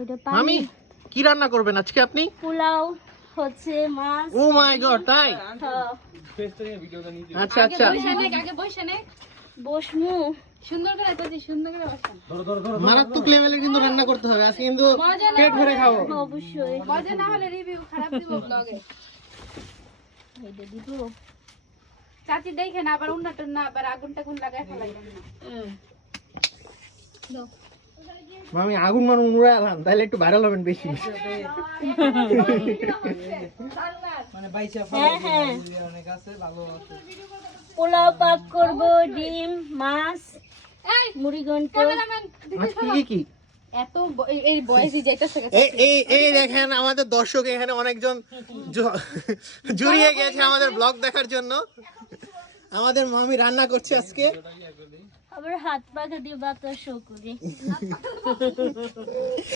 এটা মামি কি রান্না করবেন আজকে আপনি? পোলাও হচ্ছে মাছ। ও মাই গড, তাই? আচ্ছা আচ্ছা, আগে বসে নে, বসমু সুন্দর করে তো সুন্দর করে বসেন। মারাত্মক লেভেলের কিন্তু রান্না করতে হবে আজকে, কিন্তু পেট ভরে খাবো। অবশ্যই। মজা না হলে রিভিউ খারাপ দিব ব্লগে। এটা দিব। চাচি দেখেন আবার উন্নাটন না আবার আগুনটা কোন লাগায় ফেলাইবেন না। মামি আগুন মান উড়ায় আলাম, তাহলে একটু ভাইরাল হবেন বেশি। হ্যাঁ হ্যাঁ, পোলাও পাক করব, ডিম, মাছ, এই মুড়ি ঘন্ট। ক্যামেরাম্যান আজকে কি এত এই বয়সই যাইতাছে এই দেখেন আমাদের দর্শক এখানে অনেকজন জুড়িয়ে গেছে আমাদের ব্লগ দেখার জন্য। আমাদের মামি রান্না করছে আজকে। আবার হাত পাখা দিয়ে বাতাসও করি।